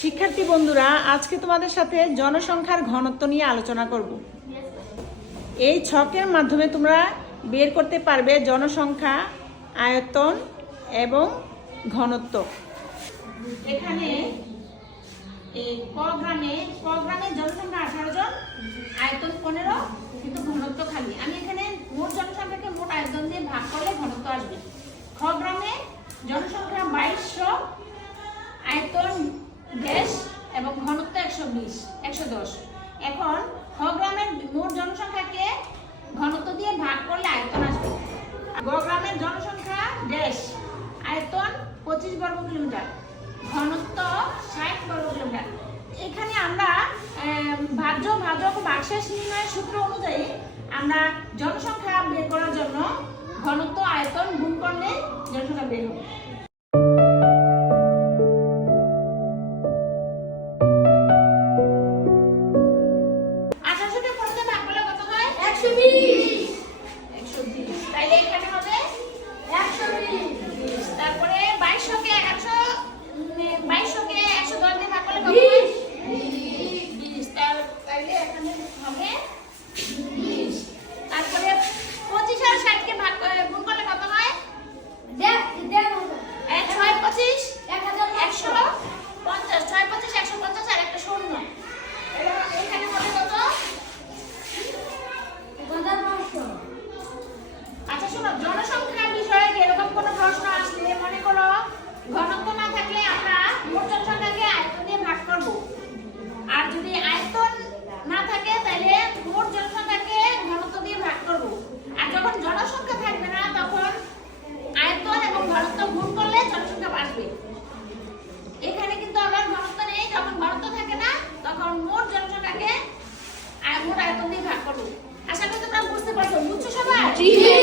শিক্ষার্থী বন্ধুরা, আজকে তোমাদের সাথে জনসংখ্যার ঘনত্ব নিয়ে আলোচনা করব। এই ছকের মাধ্যমে তোমরা বের করতে পারবে জনসংখ্যা, আয়তন এবং ঘনত্ব। এখানে ক গ্রামে, ক গ্রামের জনসংখ্যা আঠারো জন, আয়তন পনেরো, কিন্তু ঘনত্ব খালি। আমি এখানে মোট জনসংখ্যাকে মোট আয়তন দিয়ে ভাগ করলে ঘনত্ব আসবে। খ গ্রামে জনসংখ্যা বাইশশো, আয়তন দেশ এবং ঘনত্ব একশো বিশ, একশো দশ। এখন খ গ্রামের মোট জনসংখ্যাকে ঘনত্ব দিয়ে ভাগ করলে আয়তন আসবে। গ গ্রামের জনসংখ্যা দেশ আয়তন পঁচিশ বর্গ কিলোমিটার, ঘনত্ব ষাট বর্গ কিলোমিটার। এখানে আমরা ভাজ্য ভাজক বাক্সেস নির্ণয়ের সূত্র অনুযায়ী আমরা জনসংখ্যা বের করার জন্য ঘনত্ব, আয়তন গুণ করলে জনসংখ্যা বের হবে। একশো বিশ একশো তিরিশ তাইলে এখানে হবে একশো বিশ বিশ। তারপরে বাইশশোকে একশো বাইশশোকে একশো দশ দিয়ে ভাগ করলে কত হয় বিশ বিশ তার তাইলে এখানে হবে বিশ তারপরে পঁচিশ আর ষাটকে ভাগ করে গুণ করলে কত হয় দেখ দেখ এক ছয় পঁচিশ এক হাজার একশো পঞ্চাশ ছয় পঁচিশ একশো পঞ্চাশ আর একটা শূন্য এবার এখানে হবে কত এক হাজার পাঁচশো আচ্ছা শোনো জনসংখ্যা বিষয়ে এরকম কোনো প্রশ্ন আসলে মনে করো ঘনত্ব না থাকলে আমরা মোট জনসংখ্যাকে আয়তন দিয়ে ভাগ করব আর যদি আয়তন না থাকে তাহলে মোট জনসংখ্যাকে ঘনত্ব দিয়ে ভাগ করব আর যখন জনসংখ্যা থাকবে না তখন আয়তন এবং ঘনত্ব গুণ করলে জনসংখ্যা বাড়বে এখানে কিন্তু আবার ঘনত্ব নেই যখন ঘনত্ব থাকে না তখন মোট জনসংখ্যাকে